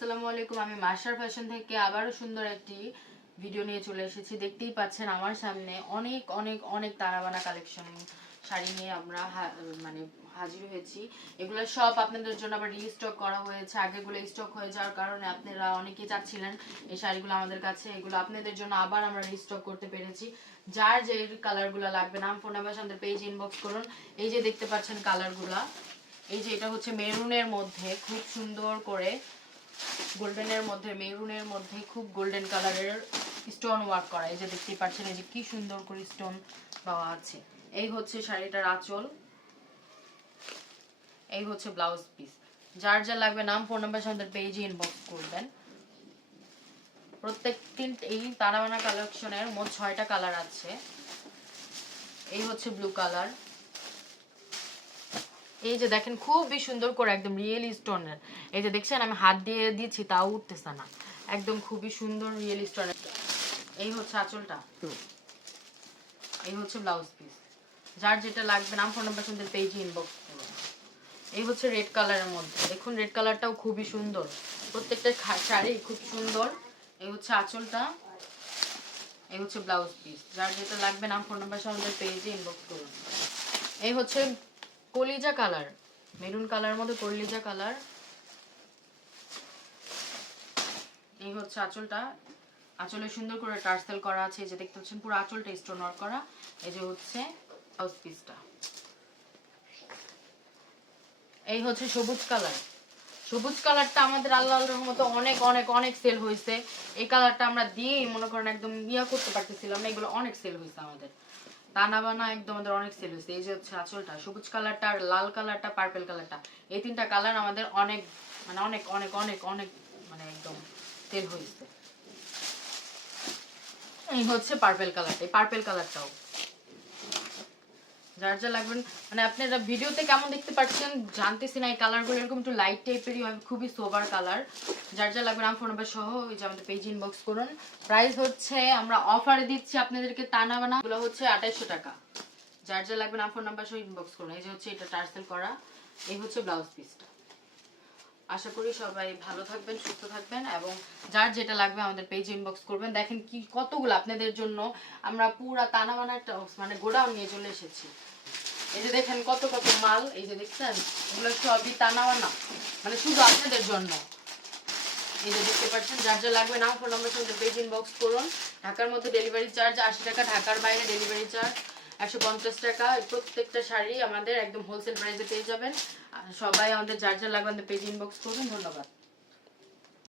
আসসালামু আলাইকুম। আমি মাস্টার ফ্যাশন থেকে আবারও সুন্দর একটি ভিডিও নিয়ে চলে এসেছি। দেখতেই পাচ্ছেন আমার সামনে অনেক অনেক অনেক তারাবানা কালেকশন শাড়ি নিয়ে আমরা মানে হাজির হয়েছি। এগুলো সব আপনাদের জন্য আবার রিস্টক করা হয়েছে। আগেগুলো স্টক হয়ে যাওয়ার কারণে আপনারা অনেকেই চাচ্ছিলেন এই শাড়িগুলো আমাদের কাছে। এগুলো আপনাদের জন্য আবার আমরা রিস্টক করতে পেরেছি। যার যে কালারগুলো লাগবে, নাম, ফোন নাম্বার, আমাদের পেজ ইনবক্স করুন। এই যে দেখতে পাচ্ছেন কালারগুলা। এই যে এটা হচ্ছে মেরুনের মধ্যে খুব সুন্দর করে গোল্ডেনের মধ্যে, মেরুনের মধ্যে খুব গোল্ডেন কালারের স্টোন ওয়ার্ক করা। এই যে দেখতেই পাচ্ছেন, এই যে কি সুন্দর করে স্টোন দেওয়া আছে। এই হচ্ছে শাড়িটার আঁচল। এই হচ্ছে ব্লাউজ পিস যার যা লাগবে, নাম ফোন নাম্বার আমাদের পেজে ইনবক্স করবেন। প্রত্যেকটি এই তারাবানা কালেকশনের মোট ছয়টা কালার আছে। এই হচ্ছে ব্লু কালার এই যে দেখেন, খুবই সুন্দর করে একদম রিয়েল স্টোনের। এই যে দেখছেন, আমি হাত দিয়ে দিচ্ছি, তাও উঠতেছে না। একদম খুবই সুন্দর রিয়েল স্টোনের। এই হচ্ছে আঁচলটা। এই হচ্ছে ব্লাউজ পিস যার যেটা লাগবে, নাম ফোন নাম্বার সুন্দর পেজে ইনবক্স এই হচ্ছে রেড কালারের মধ্যে। দেখুন রেড কালারটাও খুবই সুন্দর। প্রত্যেকটা শাড়ি খুব সুন্দর। এই হচ্ছে আঁচলটা। এই হচ্ছে ব্লাউজ পিস যার যেটা লাগবে, নাম ফোন নাম্বার আমাদের পেজে ইনবক্স করুন এই হচ্ছে কলিজা কালার। মেরুন কালার মধ্যে কলিজা কালার। এই হচ্ছে আঁচলটা। আঁচলে সুন্দর করে টার্সেল করা আছে। যে দেখতে পাচ্ছেন, পুরো আঁচলটা স্টোন ওয়ার্ক করা। এই যে হচ্ছে ব্লাউজ পিসটা। এই হচ্ছে সবুজ কালার। সবুজ কালারটা আমাদের আল্লাহ রহমতে অনেক অনেক অনেক সেল হয়েছে। এই কালারটা আমরা দিয়েই মনে করেন একদম ইয়া করতে পারতেছিলাম না, এগুলো অনেক সেল হয়েছে আমাদের। টানা বানা একদম আমাদের অনেক সেল হয়েছে। এই যে হচ্ছে আঁচলটা, সবুজ কালারটা আর লাল কালারটা পার্পেল কালারটা, এই তিনটা কালার আমাদের অনেক মানে অনেক অনেক অনেক অনেক মানে একদম সেল হয়েছে। এই হচ্ছে পার্পেল কালারটা এই পার্পেল কালারটাও যার যা লাগবেন মানে আপনারা ভিডিওতে কেমন দেখতে পাচ্ছেন, জানতেছি না এই কালারগুলো এরকম একটু লাইট টাইপেরই হয়, খুবই সোবার কালার যার যা লাগবে নাম ফোন নাম্বার সহ ওই যে আমাদের পেজ ইনবক্স করুন। প্রাইস হচ্ছে, আমরা অফারে দিচ্ছি আপনাদেরকে টানা বানা। এগুলো হচ্ছে আঠাইশশো টাকা। যার যা লাগবে নাম ফোন নাম্বার সহ ইনবক্স করুন। এই যে হচ্ছে এটা টার্সেল করা। এই হচ্ছে ব্লাউজ পিসটা আশা করি সবাই ভালো থাকবেন, সুস্থ থাকবেন এবং যার যেটা লাগবে আমাদের পেজ ইনবক্স করবেন। দেখেন কি, কতগুলো আপনাদের জন্য আমরা পুরা টানা বানা একটা মানে গোডাউন নিয়ে চলে এসেছি। এই যে দেখেন কত কত মাল, এই যে দেখছেন, এগুলো সবই বানা মানে শুধু আপনাদের জন্য। এই যে দেখতে পাচ্ছেন, যার যা লাগবে নাম ফোন নম্বর সঙ্গে পেজ ইনবক্স করুন। ঢাকার মধ্যে ডেলিভারি চার্জ আশি টাকা, ঢাকার বাইরে ডেলিভারি চার্জ একশো পঞ্চাশ টাকা প্রত্যেকটা শাড়ি আমাদের একদম হোলসেল প্রাইসে পেয়ে যাবেন। সবাই আমাদের যার যা লাগবে আমাদের পেজ ইনবক্স করুন ধন্যবাদ।